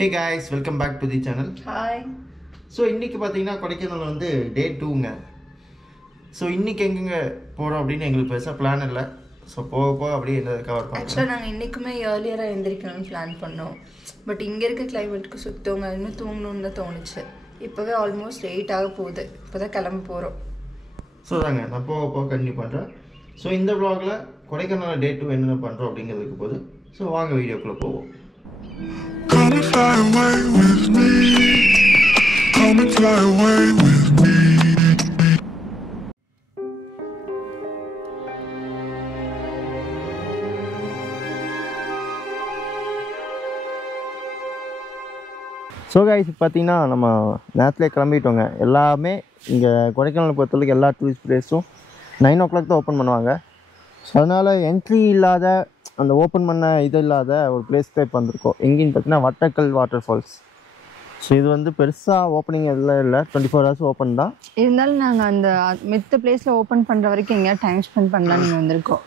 Hey guys, welcome back to the channel. Hi. So இன்னைக்கு பாத்தீங்கன்னா கொடைக்கானல் வந்து டே 2ங்க. ஸோ இன்னைக்கு எங்கெங்க போகிறோம் அப்படின்னு எங்களுக்கு பெருசாக பிளான் இல்லை. ஸோ போக அப்படியே என்ன கவர் பண்ணோம். ஆக்சுவலாக நாங்கள் இன்றைக்குமே ஏர்லியராக எழுந்திரிக்கணும்னு பிளான் பண்ணோம். பட் இங்கே இருக்க கிளைமேட்டுக்கு சுத்தவங்க இன்னும் தூங்கணும்னு தான் தோணுச்சு. இப்போவே ஆல்மோஸ்ட் 8 ஆக போகுது. இப்போ தான் கிளம்ப போகிறோம். ஸோ தாங்க நான் போக கண்டினியூ பண்ணுறேன். ஸோ இந்த vlogல கொடைக்கானல் டே 2 என்னென்ன பண்ணுறோம் அப்படிங்கிறதுக்கு போது. ஸோ வாங்க வீடியோக்குள்ளே போவோம். Come and fly away with me. Come and fly away with me. So guys பார்த்தீங்கன்னா நம்ம நேரத்துலேயே கிளம்பிட்டோங்க. எல்லாமே இங்கே கொடைக்கானல் பொறுத்தவரைக்கும் எல்லா டூரிஸ்ட் பிளேஸும் 9 o'clock தான் ஓப்பன் பண்ணுவாங்க. ஸோ அதனால் என்ட்ரி இல்லாத அந்த ஓப்பன் பண்ண இது இல்லாத ஒரு பிளேஸ் தான் இப்போ வந்திருக்கோம். எங்கேன்னு பார்த்தீங்கன்னா வட்டக்கல் வாட்டர் ஃபால்ஸ். ஸோ இது வந்து பெருசாக ஓப்பனிங் எல்லாம் இல்லை, 24 hours ஓப்பன் தான். இருந்தாலும் நாங்கள் அந்த மித்த பிளேஸில் ஓப்பன் பண்ணுற வரைக்கும் எங்கேயாவது டைம் ஸ்பெண்ட் பண்ணலான்னு வந்திருக்கோம்.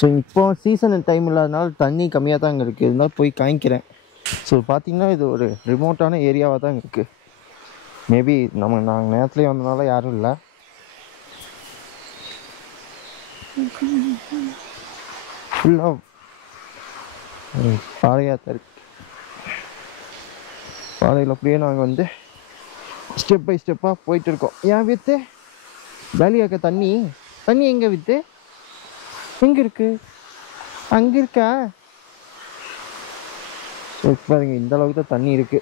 ஸோ இப்போ சீசன் டைம் இல்லாதனால தண்ணி கம்மியாக தான் அங்கே இருக்குது. இருந்தாலும் போய் காமிக்கிறேன். ஸோ பார்த்திங்கன்னா இது ஒரு ரிமோட்டான ஏரியாவாக தான் இருக்குது. மேபி நாங்கள் நேரத்துலேயே வந்தனால யாரும் இல்லை. ஃபுல்லாக பாறையாக தான் இருக்குது. பாறையில் அப்படியே நாங்கள் வந்து ஸ்டெப் பை ஸ்டெப்பாக போயிட்டு இருக்கோம். ஏன் வித்து வேலையாக்க தண்ணி எங்கே வித்து எங்கே இருக்கு? அங்கே இருக்கா? ஸோ பாருங்க இந்த அளவுக்கு தான் தண்ணி இருக்கு.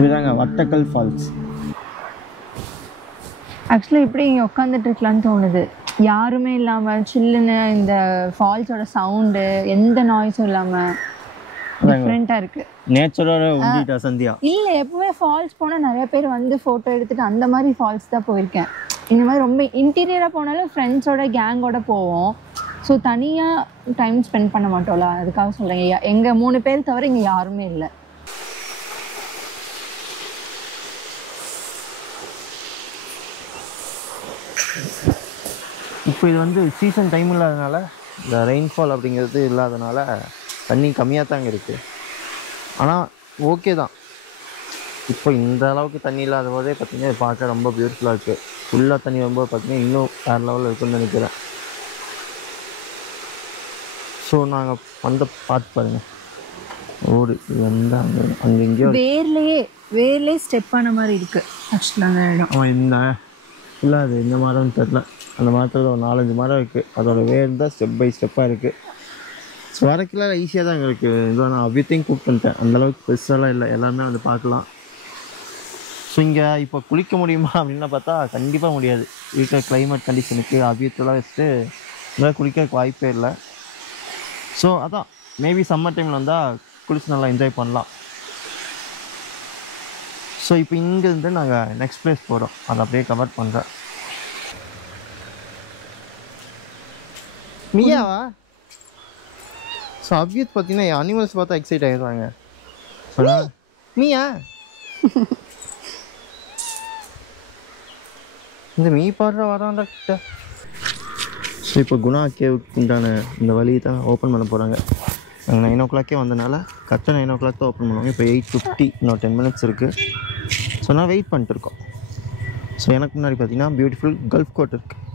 இதுதாங்க வட்டக்கல் ஃபால்ஸ். ஆக்சுவலாக இப்படி இங்கே உட்காந்துட்டு இருக்கலான்னு தோணுது. யாருமே இல்லாமல் சில்லுன்னு இந்த ஃபால்ஸோட சவுண்டு எந்த நாய்ஸும் இல்லாமல் டிஃப்ரெண்ட்டாக இருக்குது. நேச்சரோட உண்டிட்டா சந்தியா இல்லை, எப்பவுமே ஃபால்ஸ் போனால் நிறைய பேர் வந்து ஃபோட்டோ எடுத்துகிட்டு அந்த மாதிரி ஃபால்ஸ் தான் போயிருக்கேன். இந்த மாதிரி ரொம்ப இன்டீரியராக போனாலும் ஃப்ரெண்ட்ஸோட கேங்கோட போவோம். ஸோ தனியாக டைம் ஸ்பெண்ட் பண்ண மாட்டோம்ல, அதுக்காக சொல்கிறேன். எங்கள் 3 பேர் தவிர இங்கே யாருமே இல்லை. இப்போ இது வந்து சீசன் டைம் இல்லாதனால, இந்த ரெயின்ஃபால் அப்படிங்கிறது இல்லாதனால தண்ணி கம்மியாக தாங்க இருக்குது. ஆனால் ஓகே தான். இப்போ இந்த அளவுக்கு தண்ணி இல்லாத போதே பார்த்திங்கன்னா பார்க்க ரொம்ப பியூட்டிஃபுல்லாக இருக்குது. ஃபுல்லாக தண்ணி வரும்போது பார்த்திங்கன்னா இன்னும் வேறு லெவலில் இருக்குன்னு நினைக்கிறேன். ஸோ நாங்கள் வந்து பார்த்து பாருங்கள். ஓடு வந்து அங்கே எங்கேயோ வேர்லேயே ஸ்டெப் ஆன மாதிரி இருக்குது. ஆக்சுவலாக அந்த இடம் அவன் இந்த இல்லை அது இந்த மரம்னு தெரில. அந்த மரத்தில் ஒரு 4-5 மரம் இருக்குது. அதோட வேர் தான் ஸ்டெப் பை ஸ்டெப்பாக இருக்குது. ஸோ வரக்கில் ஈஸியாக தான் இருக்குது. இதோ நான் அவ்வியத்தையும் கூப்பிட்டு வந்துட்டேன். அந்தளவுக்கு பெருசாலாம் இல்லை, எல்லாமே வந்து பார்க்கலாம். ஸோ இங்கே இப்போ குளிக்க முடியுமா அப்படின்னா பார்த்தா கண்டிப்பாக முடியாது. இருக்கிற கிளைமேட் கண்டிஷனுக்கு அவ்வியத்தெல்லாம் வச்சுட்டு இதெல்லாம் குளிக்க வாய்ப்பே இல்லை. ஸோ அதான் மேபி சம்மர் டைமில் வந்தால் குளிச்சு நல்லா என்ஜாய் பண்ணலாம். ஸோ இப்போ இங்கேருந்து நாங்கள் நெக்ஸ்ட் பிளேஸ் போகிறோம். அதை அப்படியே கவர் பண்ணுறேன். மியாவா? ஸோ அவ்வியத் பார்த்தீங்கன்னா அனிமல்ஸ் பார்த்தா எக்ஸைட் ஆகிடுவாங்க. மியா இந்த மீ பாடுற வராண்டா கிட்ட. ஸோ இப்போ குணா கேவுக்கு உண்டான இந்த வழியை தான் ஓப்பன் பண்ண போகிறாங்க. நாங்கள் 9 o'clock வந்தனால கரெக்டாக 9 o'clock தான் ஓப்பன் பண்ணுவாங்க. இப்போ 8:50, இன்னும் 10 minutes இருக்குது. ஸோ நான் வெயிட் பண்ணிட்டுருக்கோம். ஸோ எனக்கு முன்னாடி பார்த்தீங்கன்னா பியூட்டிஃபுல் கல்ஃப் கோட் இருக்குது.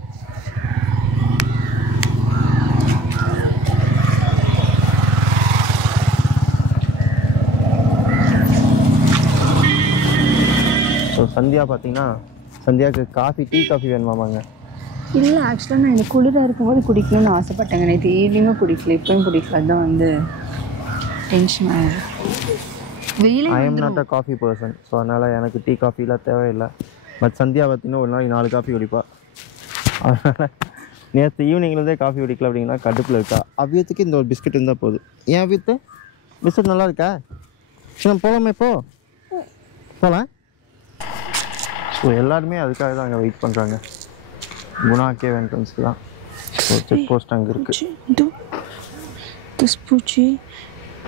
ஸோ சந்தியா பார்த்தீங்கன்னா சந்தியாவுக்கு டீ காஃபி வேணுமாமாங்க. இல்லை, ஆக்சுவலாக நான் இந்த குளிராக இருக்கும்போது குடிக்கணும்னு ஆசைப்பட்டேங்க. நேற்று ஈவினிங்கும் குடிக்கல, இப்போயும் குடிக்கல. அதுதான் வந்து டென்ஷன் ஆகிடுது. வெயிலே I am not a coffee person. So அதனால் எனக்கு டீ காஃபிலாம் தேவையில்லை. பட் சந்தியா பார்த்தீங்கன்னா ஒரு நாளைக்கு 4 காஃபி குடிப்பாள். அதனால் நேற்று ஈவினிங்லேருந்தே காஃபி குடிக்கல அப்படிங்கன்னா கடுப்பில் இருக்கா. அவ்வியத்துக்கு இந்த ஒரு பிஸ்கட் இருந்தால் போதும். ஏன் அவ்வியத்து பிஸ்கட் நல்லா இருக்கா? சரி போகலாமே, போகலாம். ஸோ எல்லாருமே அதுக்காக தான் அங்கே வெயிட் பண்ணுறாங்க. குணா கேவ் என்ட்ரன்ஸ்க்கு தான். ஸோ செக் போஸ்ட் அங்கே இருக்குது.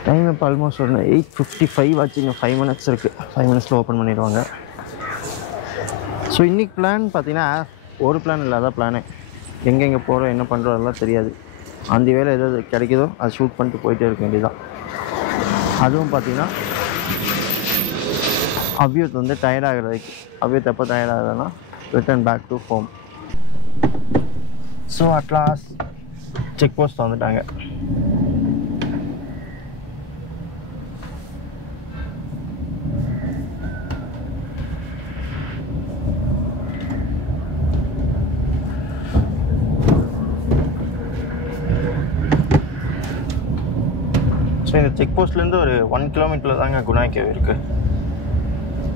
டைம் இப்போ ஆல்மோஸ்ட் ஒரு 8:55 ஆச்சு. இன்னும் 5 minutes இருக்குது. 5 minutes ஓப்பன் பண்ணிடுவாங்க. ஸோ ஸோ இன்றைக்கி பிளான் பார்த்தீங்கன்னா ஒரு பிளான் இல்லாத பிளானு. எங்கெங்கே போகிறோம் என்ன பண்ணுறோம் அதெல்லாம் தெரியாது. அந்த வேலை எதாவது கிடைக்குதோ அதை ஷூட் பண்ணிட்டு போயிட்டே இருக்க வேண்டியதுதான். அதுவும் பார்த்தீங்கன்னா அபியூத் வந்து டயர்டாகிறதுக்கு. அபியூத் எப்போ டயர்டாகுதுன்னா return back to home. So at last check post வந்துட்டாங்க. ஸோ இந்த செக் போஸ்ட்லேருந்து ஒரு 1 கிலோமீட்டரில் தாங்க குணா கேவ் இருக்குது.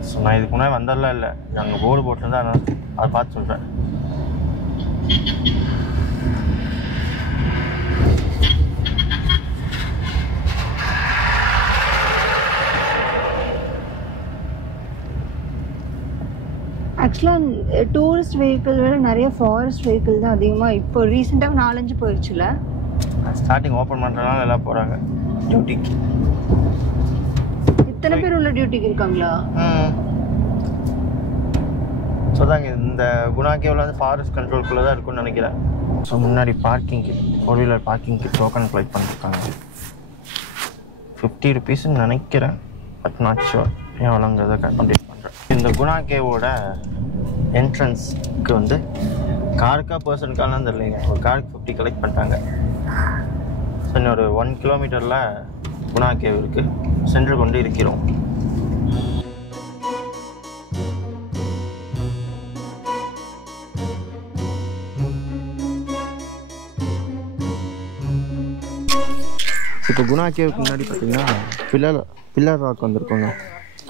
ஸோ நான் இதுக்கு முன்னாடி வந்ததெல்லாம் இல்லை, அங்கே போர்டு போட்டிருந்தா நான் அதை பார்த்து சொல்கிறேன். ஆக்சுவலாக டூரிஸ்ட் வெஹிக்கிள் விட நிறைய ஃபாரஸ்ட் வெஹிக்கிள் தான் அதிகமாக இப்போ ரீசெண்டாக 4-5 போயிடுச்சுல. ஸ்டார்டிங் ஓப்பன் பண்ணுறதுனால எல்லாம் போகிறாங்க டியூட்டிக்கு. இத்தனை பேர் உள்ள டியூட்டிக்கு இருக்காங்களா? ஸோ தாங்க இந்த குணா கேவில் வந்து ஃபாரஸ்ட் கண்ட்ரோல்குள்ளே தான் இருக்குன்னு நினைக்கிறேன். ஸோ முன்னாடி பார்க்கிங்க்கு 4 வீலர் பார்க்கிங்க்கு டோக்கன் கலெக்ட் பண்ணிருக்காங்க. 50 rupeesன்னு நினைக்கிறேன், பட் நாட் ஷுர். எவ்வளோங்கிறத கம்ப்ளீட் பண்ணுறேன். இந்த குணா கேவோட என்ட்ரன்ஸ்க்கு வந்து காருக்கா பர்சனுக்காலாம் தெரியலைங்க, ஒரு காருக்கு 50 கலெக்ட் பண்ணிட்டாங்க. ஸோ இன்னொரு 1 கிலோமீட்டரில் குணா கேவ் இருக்குது, சென்று கொண்டு இருக்கிறோம். இப்போ குணா கேவுக்கு முன்னாடி பார்த்தீங்கன்னா பில்லர் ராக் வந்திருக்கோங்க.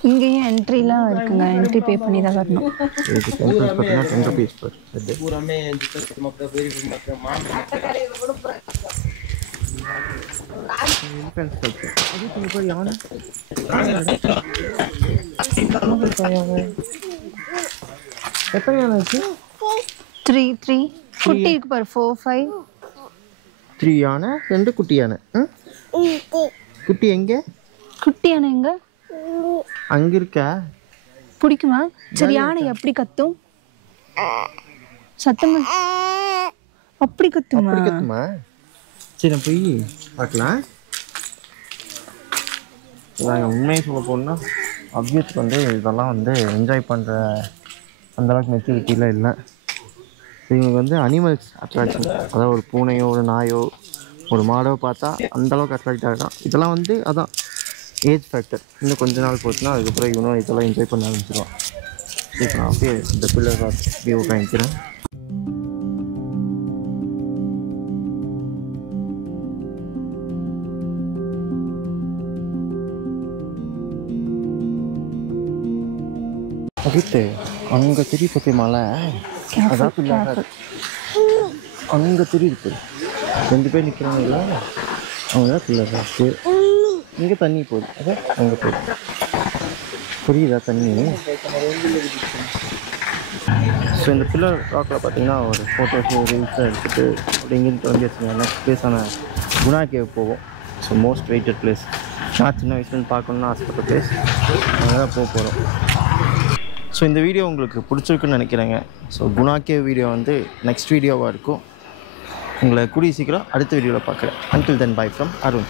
இங்கேயும் என்ட்ரிலாம் இருக்குங்க, என்ட்ரி பே பண்ணி தான் வரணும். இதுக்கு என்ட்ரன்ஸ் பார்த்தீங்கன்னா 10 rupees per head. எத்தனை யானை இருக்கு? 3 குட்டி இருக்கு பாரு, 4, 5. 3 யானை, 2 குட்டி யானை. குட்டி எங்க? குட்டி யானை எங்க? அங்க இருக்கா? பிடிக்குமா? சரி, யானை எப்படி கத்தும்? சத்தம் அப்படி கத்துமா? சரி நான் போய் பார்க்கலாம். நாங்கள் உண்மையை சொல்ல போனால் அப்யூத் வந்து இதெல்லாம் வந்து என்ஜாய் பண்ணுற அந்தளவுக்கு மெச்சூரிட்டிலாம் இல்லை. இவங்களுக்கு வந்து அனிமல்ஸ் அட்ராக்ஷன், அதாவது ஒரு பூனையோ ஒரு நாயோ ஒரு மாடோ பார்த்தா அந்தளவுக்கு அட்ராக்ட் ஆகிடும். இதெல்லாம் வந்து அதான் ஏஜ் ஃபேக்டர். இன்னும் கொஞ்ச நாள் போச்சுன்னா அதுக்கப்புறம் இவனும் இதெல்லாம் என்ஜாய் பண்ண ஆரம்பிச்சிடுவான். இப்போ நான் அப்படியே இந்த பில்லர் ராக் வியூ காமிக்கிறேன். gitu அங்கே தெரியுது பற்றி மலை, அதான் பிள்ளைங்க அங்கே தெரியுது. 2 பேர் நிற்கிறாங்கல்ல, அவங்க தான் பிள்ளைங்க. இங்கே தண்ணி போகுது, அதான் அங்கே போகுது. புரியுதா தண்ணி? ஸோ இந்த பில்லர் ராக்கில் பார்த்தீங்கன்னா ஒரு ஃபோட்டோஸு ரீல்ஸை எடுத்துகிட்டு அப்படி இங்கேருந்து கிளம்பி வச்சுருங்க. நெக்ஸ்ட் பிளேஸான குணா கேவ் போவோம். ஸோ மோஸ்ட் வெயிட்டட் பிளேஸ், நான் சின்ன வயசுலேருந்து பார்க்கணுன்னு ஆசைப்பட்ட பிளேஸ், அங்கே தான் போகிறோம். ஸோ இந்த வீடியோ உங்களுக்கு பிடிச்சிருக்குன்னு நினைக்கிறேங்க. ஸோ குணா கேவ் வீடியோ வந்து நெக்ஸ்ட் வீடியோவாக இருக்கும். உங்களை கூடிய சீக்கிரம் அடுத்த வீடியோவில் பார்க்குறேன். Until then, bye from Arun.